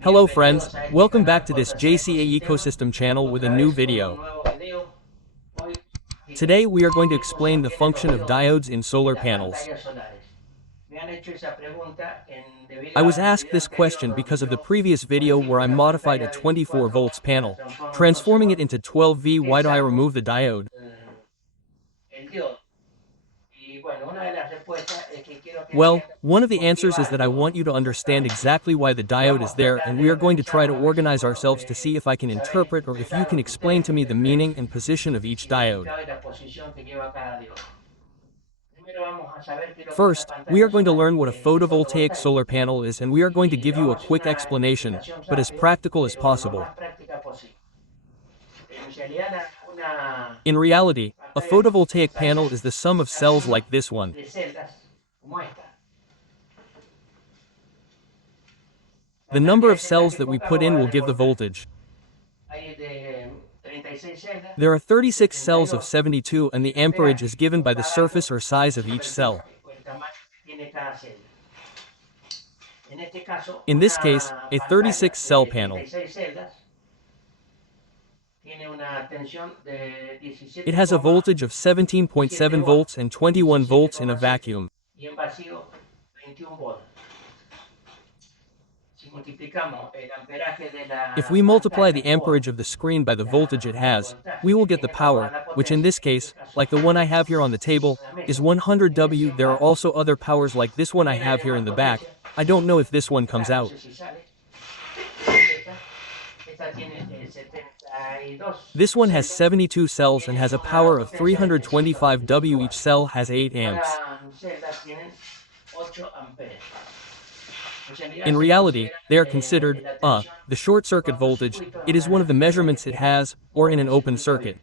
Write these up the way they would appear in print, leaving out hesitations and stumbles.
Hello friends, welcome back to this JCA Ecosystem channel with a new video. Today we are going to explain the function of diodes in solar panels. I was asked this question because of the previous video where I modified a 24 volts panel, transforming it into 12V. Why do I remove the diode? Well, one of the answers is that I want you to understand exactly why the diode is there, and we are going to try to organize ourselves to see if I can interpret or if you can explain to me the meaning and position of each diode. First, we are going to learn what a photovoltaic solar panel is, and we are going to give you a quick explanation, but as practical as possible. In reality, a photovoltaic panel is the sum of cells like this one. The number of cells that we put in will give the voltage. There are 36 cells of 72, and the amperage is given by the surface or size of each cell. In this case, a 36-cell panel. It has a voltage of 17.7 volts and 21 volts in a vacuum. If we multiply the amperage of the screen by the voltage it has, we will get the power, which in this case, like the one I have here on the table, is 100 W. There are also other powers like this one I have here in the back. I don't know if this one comes out. This one has 72 cells and has a power of 325 W. Each cell has 8 amps. In reality, they are considered, the short circuit voltage. It is one of the measurements it has, or in an open circuit.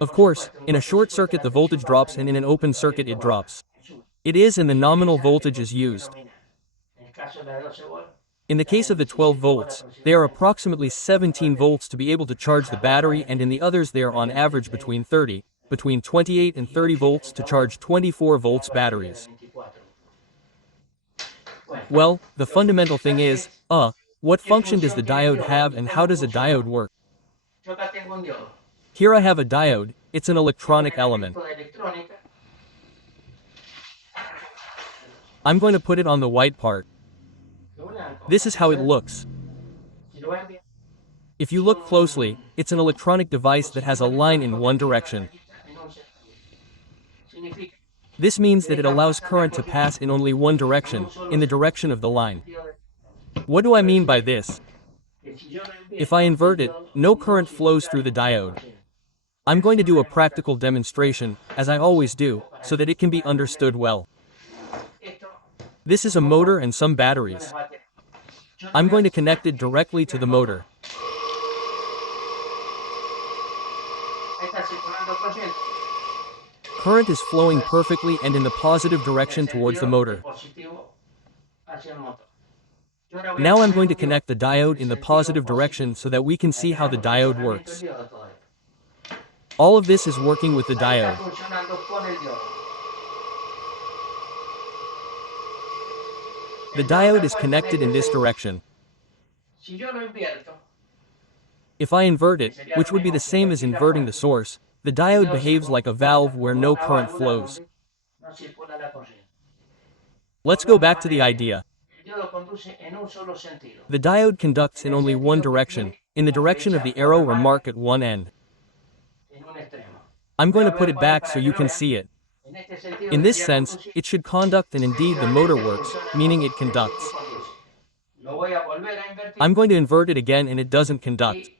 Of course, in a short circuit the voltage drops, and in an open circuit it drops. It is, and the nominal voltage is used. In the case of the 12 volts, they are approximately 17 volts to be able to charge the battery, and in the others they are on average between 28 and 30 volts to charge 24 volts batteries. Well, the fundamental thing is, what function does the diode have and how does a diode work? Here I have a diode. It's an electronic element. I'm going to put it on the white part. This is how it looks. If you look closely, it's an electronic device that has a line in one direction. This means that it allows current to pass in only one direction, in the direction of the line. What do I mean by this? If I invert it, no current flows through the diode. I'm going to do a practical demonstration, as I always do, so that it can be understood well. This is a motor and some batteries. I'm going to connect it directly to the motor. Current is flowing perfectly and in the positive direction towards the motor. Now I'm going to connect the diode in the positive direction so that we can see how the diode works. All of this is working with the diode. The diode is connected in this direction. If I invert it, which would be the same as inverting the source, the diode behaves like a valve where no current flows. Let's go back to the idea. The diode conducts in only one direction, in the direction of the arrow or mark at one end. I'm going to put it back so you can see it. In this sense, it should conduct, and indeed the motor works, meaning it conducts. I'm going to invert it again and it doesn't conduct.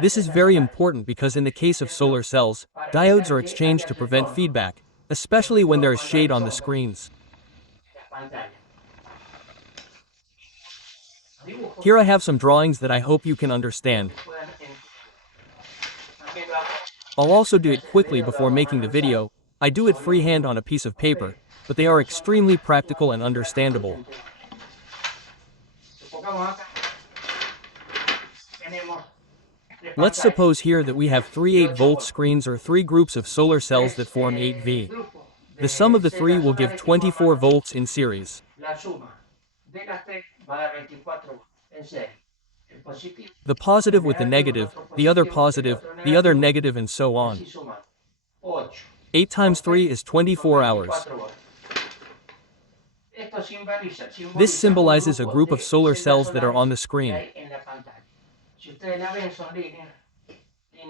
This is very important because in the case of solar cells, diodes are exchanged to prevent feedback, especially when there is shade on the screens. Here I have some drawings that I hope you can understand. I'll also do it quickly before making the video. I do it freehand on a piece of paper, but they are extremely practical and understandable. Let's suppose here that we have three 8-volt screens or three groups of solar cells that form 8V. The sum of the three will give 24 volts in series. The positive with the other positive, the other negative, and so on. 8 times 3 is 24 hours. This symbolizes a group of solar cells that are on the screen.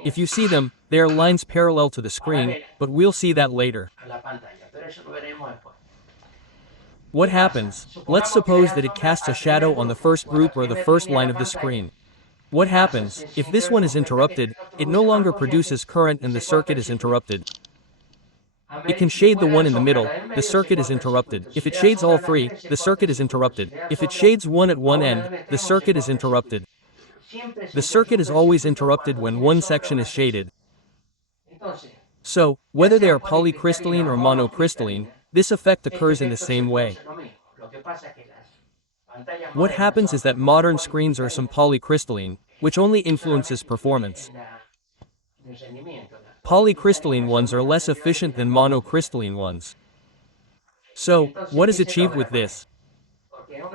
If you see them, they are lines parallel to the screen, but we'll see that later. What happens? Let's suppose that it casts a shadow on the first group or the first line of the screen. What happens? If this one is interrupted, it no longer produces current and the circuit is interrupted. It can shade the one in the middle, the circuit is interrupted. If it shades all three, the circuit is interrupted. If it shades one at one end, the circuit is interrupted. The circuit is always interrupted when one section is shaded. So, whether they are polycrystalline or monocrystalline, this effect occurs in the same way. What happens is that modern screens are some polycrystalline, which only influences performance. Polycrystalline ones are less efficient than monocrystalline ones. So, what is achieved with this?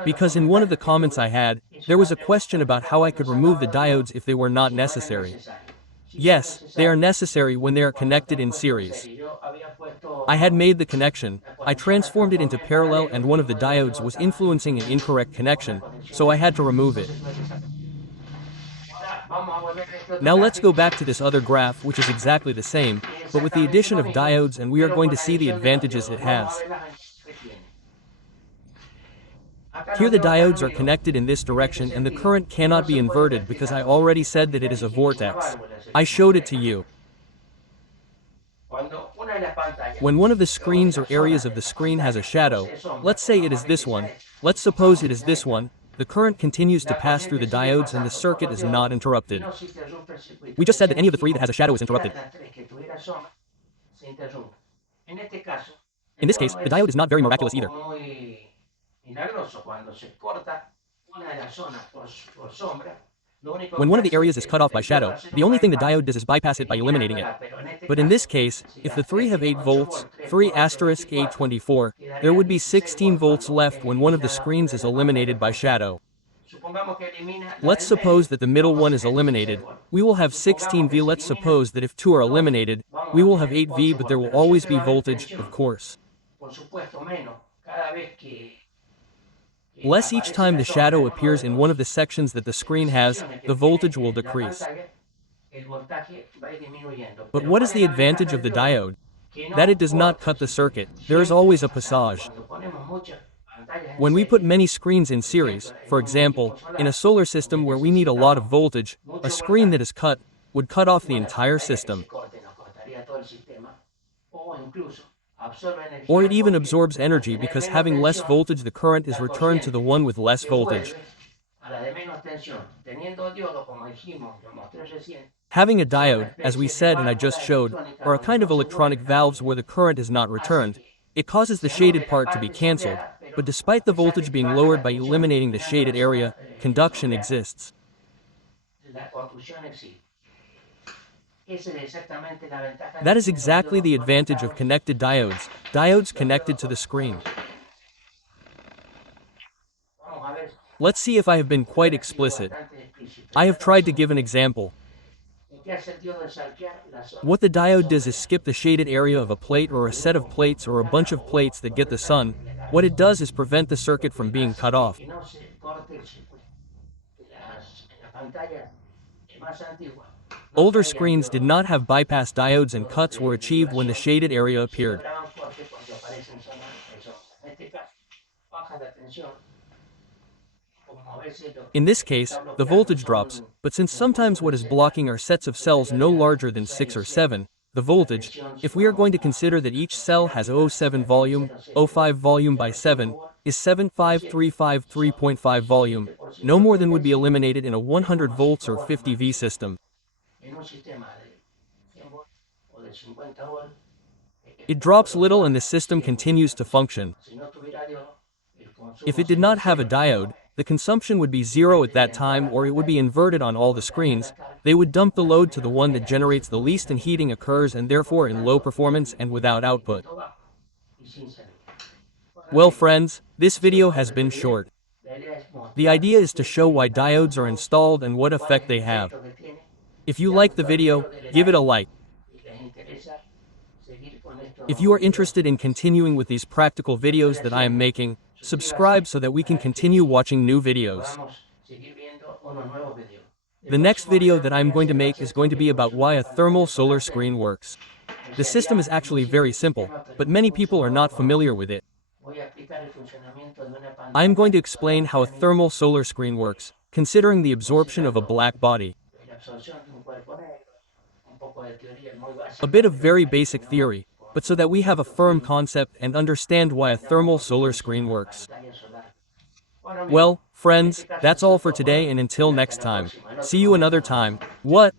Because in one of the comments I had, there was a question about how I could remove the diodes if they were not necessary. Yes, they are necessary when they are connected in series. I had made the connection, I transformed it into parallel and one of the diodes was influencing an incorrect connection, so I had to remove it. Now let's go back to this other graph which is exactly the same, but with the addition of diodes, and we are going to see the advantages it has. Here the diodes are connected in this direction and the current cannot be inverted because I already said that it is a vortex. I showed it to you. When one of the screens or areas of the screen has a shadow, let's say it is this one, let's suppose it is this one, the current continues to pass through the diodes and the circuit is not interrupted. We just said that any of the three that has a shadow is interrupted. In this case, the diode is not very miraculous either. When one of the areas is cut off by shadow, the only thing the diode does is bypass it by eliminating it. But in this case, if the three have 8 volts, 3 asterisk 824, there would be 16 volts left when one of the screens is eliminated by shadow. Let's suppose that the middle one is eliminated, we will have 16V. Let's suppose that if 2 are eliminated, we will have 8V, but there will always be voltage, of course. Less each time the shadow appears in one of the sections that the screen has, the voltage will decrease. But what is the advantage of the diode? That it does not cut the circuit, there is always a passage. When we put many screens in series, for example, in a solar system where we need a lot of voltage, a screen that is cut would cut off the entire system. Or it even absorbs energy because having less voltage the current is returned to the one with less voltage. Having a diode, as we said and I just showed, are a kind of electronic valves where the current is not returned. It causes the shaded part to be cancelled, but despite the voltage being lowered by eliminating the shaded area, conduction exists. That is exactly the advantage of connected diodes, diodes connected to the screen. Let's see if I have been quite explicit. I have tried to give an example. What the diode does is skip the shaded area of a plate or a set of plates or a bunch of plates that get the sun. What it does is prevent the circuit from being cut off. Older screens did not have bypass diodes and cuts were achieved when the shaded area appeared. In this case, the voltage drops, but since sometimes what is blocking are sets of cells no larger than 6 or 7, the voltage, if we are going to consider that each cell has 0.7 volume, 0.5 volume by 7, is 75353.5 volume, no more than would be eliminated in a 100 volts or 50V system. It drops little and the system continues to function. If it did not have a diode, the consumption would be 0 at that time, or it would be inverted on all the screens. They would dump the load to the one that generates the least and heating occurs and therefore in low performance and without output. Well friends, this video has been short. The idea is to show why diodes are installed and what effect they have. If you like the video, give it a like. If you are interested in continuing with these practical videos that I am making, subscribe so that we can continue watching new videos. The next video that I'm going to make is going to be about why a thermal solar screen works. The system is actually very simple, but many people are not familiar with it. I am going to explain how a thermal solar screen works, considering the absorption of a black body. A bit of very basic theory, but so that we have a firm concept and understand why a thermal solar screen works. Well, friends, that's all for today, and until next time. See you another time. What?